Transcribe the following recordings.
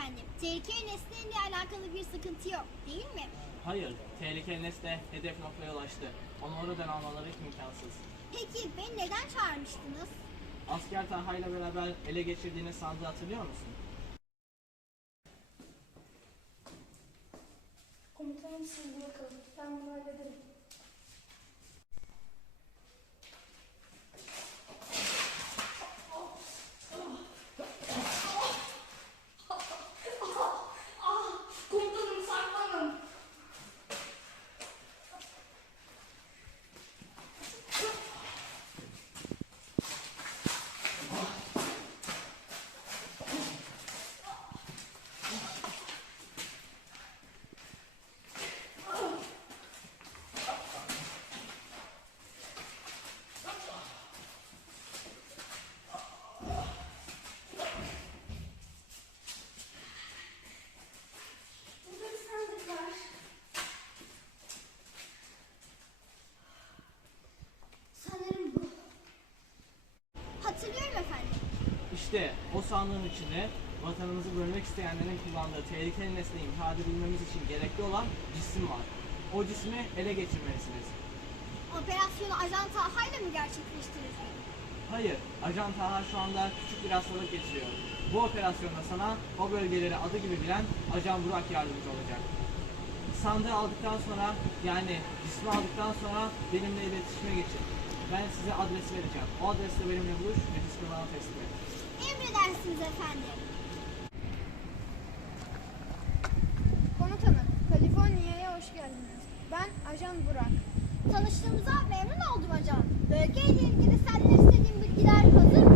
efendim. Tehlikeli nesneyle alakalı bir sıkıntı yok değil mi? Hayır, tehlikeli nesne hedef noktaya ulaştı. Onu oradan almaları imkansız. Peki beni neden çağırmıştınız? Asker Taha ile beraber ele geçirdiğiniz sandığı hatırlıyor musun? Komutanım siz bakalım. Ben bunu hallederim. İşte o sandığın içinde vatanımızı bölmek isteyenlerin kullandığı tehlikeli nesneyi imha edebilmemiz için gerekli olan cisim var. O cismi ele geçirmelisiniz. Operasyonu Ajan Taha'yla mı gerçekleştireceğim? Hayır, Ajan Taha şu anda küçük bir hastalık geçiriyor. Bu operasyonda sana o bölgeleri adı gibi bilen Ajan Burak yardımcı olacak. Sandığı aldıktan sonra yani cismi aldıktan sonra benimle iletişime geçin. Ben size adresi vereceğim. O adreste benimle buluş ve cismi bana teslim et. Emredersiniz efendim. Komutanım, Kaliforniya'ya hoş geldiniz. Ben Ajan Burak. Tanıştığımıza memnun oldum ajan. Bölgeyle ilgili senden istediğim bilgiler hazır mı?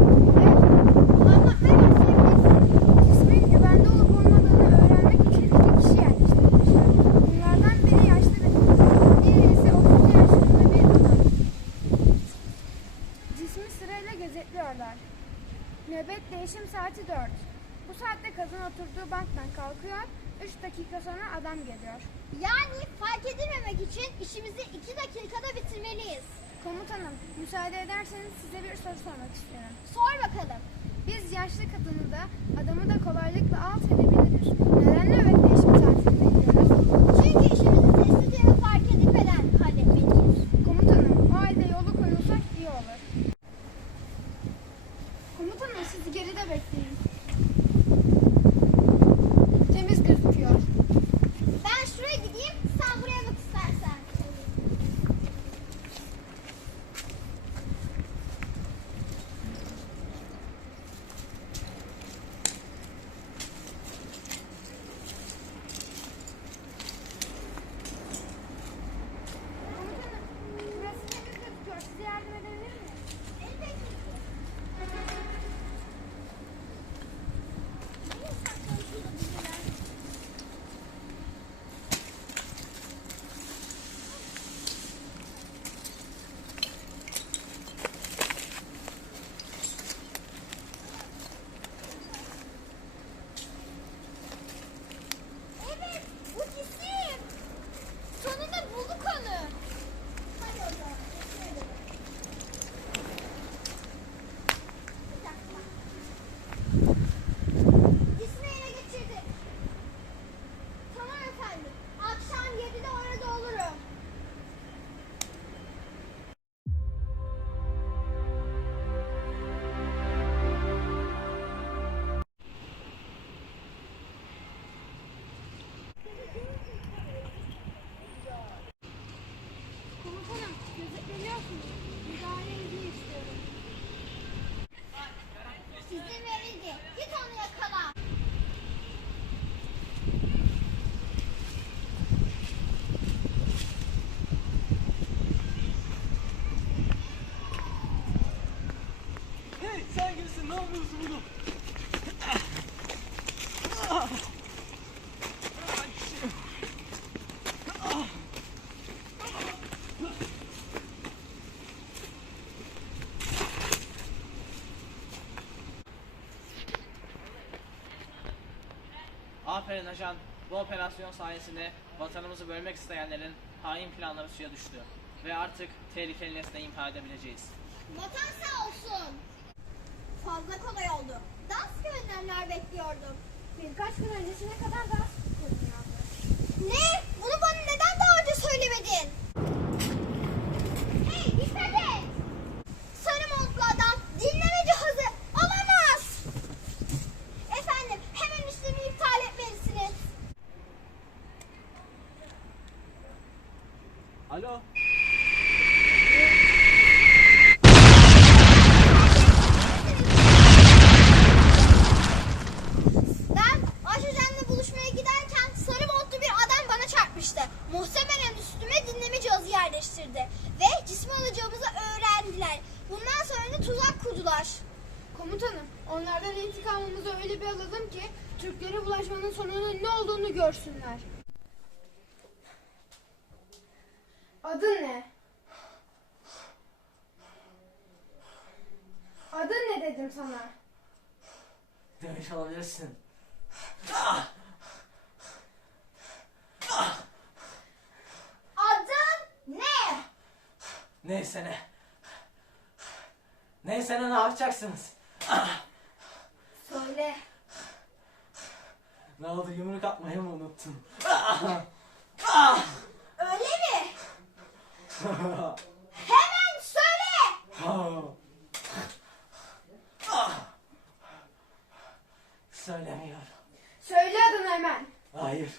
Oturduğu banktan kalkıyor, 3 dakika sonra adam geliyor. Yani fark edilmemek için işimizi iki dakikada bitirmeliyiz. Komutanım, müsaade ederseniz size bir soru sormak istiyorum. Sor bakalım. Biz yaşlı kadını da adamı da kolaylıkla alt edebiliriz. Aferin ajan. Bu operasyon sayesinde vatanımızı bölmek isteyenlerin hain planları suya düştü. Ve artık tehlikeli nesneyi imha edebileceğiz. Vatan sağ olsun. Fazla kolay oldu. Daha sıkı önlemler bekliyordum. Birkaç gün öncesine kadar sık görünüyordu. Ne? Bunu bana neden daha önce söylemedin? Hey dikkat et! Sarı montlu adam dinleme cihazı alamaz. Efendim hemen işlemi iptal etmelisiniz. Alo. Ben Ayşecan'la buluşmaya giderken sarı montlu bir adam bana çarpmıştı. Muhtemelen üstüme dinleme cihazı yerleştirdi. Ve cismi alacağımızı öğrendiler. Bundan sonra da tuzak kurdular. Komutanım, onlardan intikamımızı öyle bir alalım ki Türklere bulaşmanın sonunun ne olduğunu görsünler. Adın ne? Adın ne dedim sana? Demiş olabilirsin. Adın ne? Neyse ne. Neyse ne ne yapacaksınız? Söyle. Ne oldu yumruk atmayı mı unuttun? Öyle mi? Hemen söyle. Söylemiyorum. Söyle adını hemen. Hayır.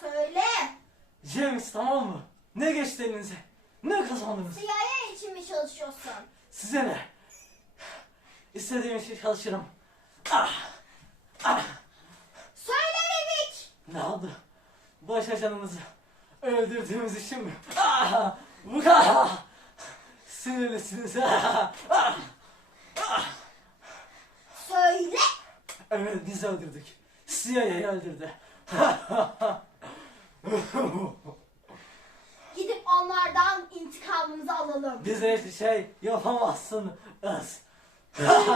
Söyle. James tamam mı? Ne geçti elinize? Ne kazandınız? CIA için mi çalışıyorsun? Size ne? İstediğim için çalışırım. Söyle Revik. Ne oldu? Baş ajanımızı öldürdüğümüz için mi? Ah! Bu kadar. Sinirlisiniz. Söyle. Evet biz öldürdük. CIA'yı öldürdü. Gidip onlardan intikamımızı alalım. Bize hiçbir şey yapamazsınız. Önce